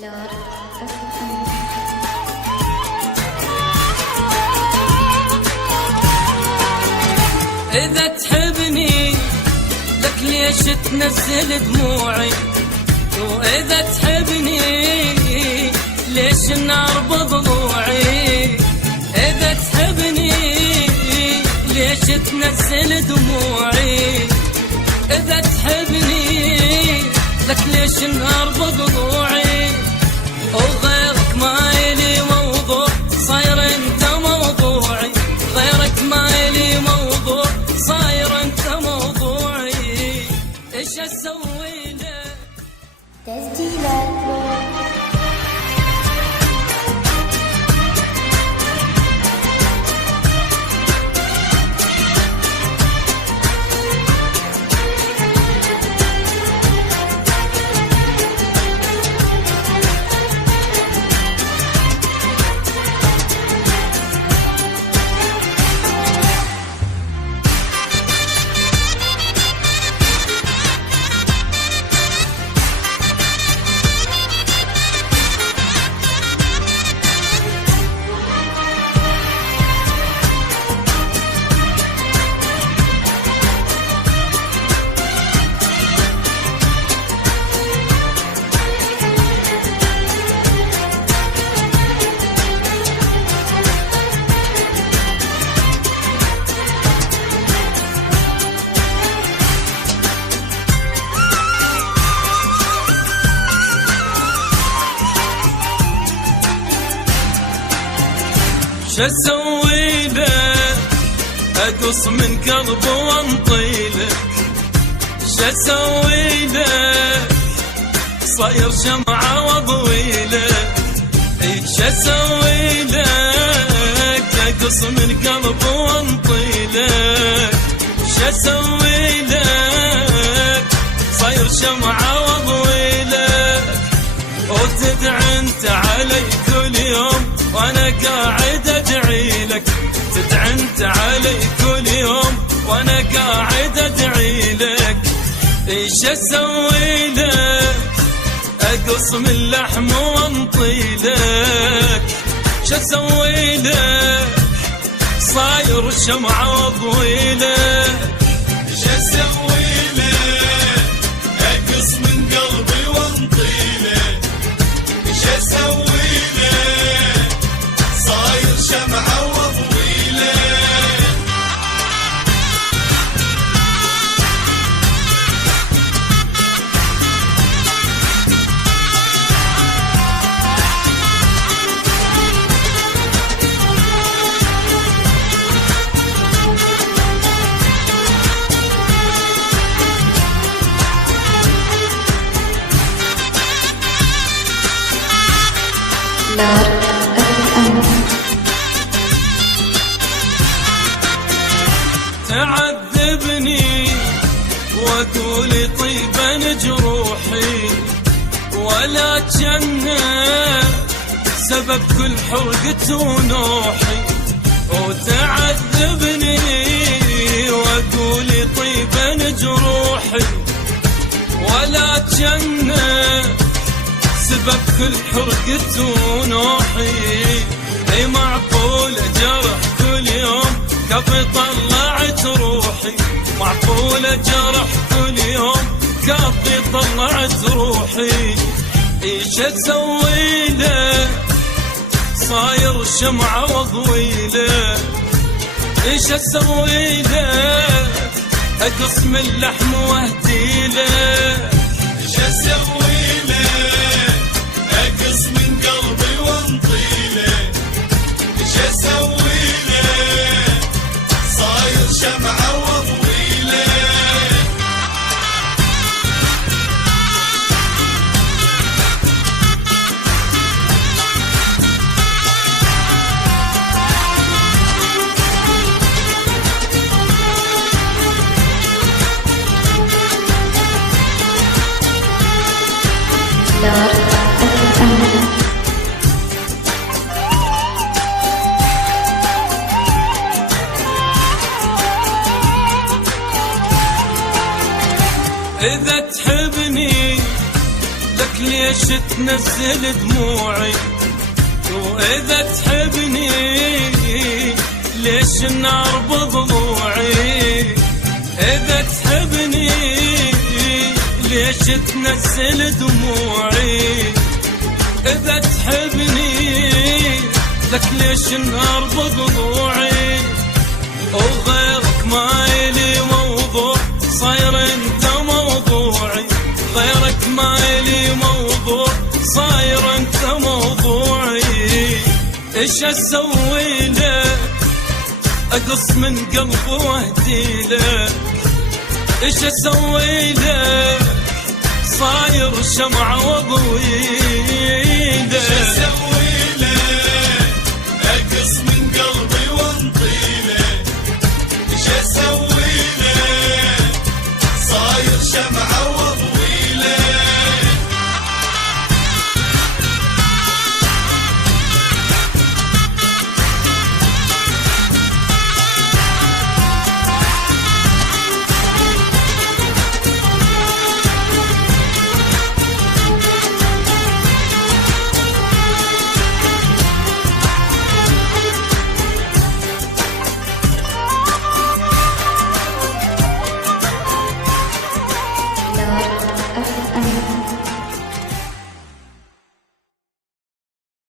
لار إذا تحبني لك ليش تنزل دموعي، وإذا تحبني ليش النار بضلوعي، إذا تحبني ليش تنزل دموعي، إذا تحبني لك ليش النار بضلوعي، وغيرك ما إلي موضوع صاير انت موضوعي، غيرك ما إلي موضوع صاير انت موضوعي، ايش اسوي لك؟ تسجيلات شسوي لك؟ اقص من قلبي وانطيلك، شسوي لك؟ صاير شمعة واضويلك، شسوي لك؟ اقص من قلبي وانطيلك، شسوي لك؟ صاير شمعة واضويلك، وتدعي انت علي كل يوم وانا قاعد ادعي لك، تدعي انت علي كل يوم وانا قاعد ادعي لك، ايش اسوي لك؟ اقص من لحم وانطي لك، ايش اسوي لك؟ صاير شمعة واضوي لك، ايش اسوي لك؟ اقص من قلبي وانطي لك، ايش اسوي لك؟ صاير شمعة واضوي لك. لار تعذبني وتقولي طيبا جروحي، ولا جنة سبب كل حرقة ونوحي، وتعذبني وتقولي طيبا جروحي، ولا جنة سبب كل حرقة ونوحي، اي معقول جرح كل يوم كفي طلعت روحي، معقول جرح كل يوم كفي طلعت روحي، ايش اسوي لك؟ صاير شمعة واضوي لك، ايش اسوي لك؟ اقص من لحم واهدي لك، ايش اسوي لك؟ اقص من قلبي وانطي لك، ايش اسوي لك؟ صاير شمعة واضوي لك. لار إذا تحبني لك ليش ليش تنزل دموعي؟ وإذا تحبني ليش النار بضلوعي؟ إذا تحبني ليش تنزل دموعي؟ إذا تحبني لك ليش النار بضلوعي؟ وغيرك ما إلي موضوع، صاير انت موضوعي. غيرك ما إلي موضوع، صاير انت موضوعي. ايش اسوي لك؟ اقص من قلبي واهدي لك. ايش اسوي لك؟ صاير شمعة واضوي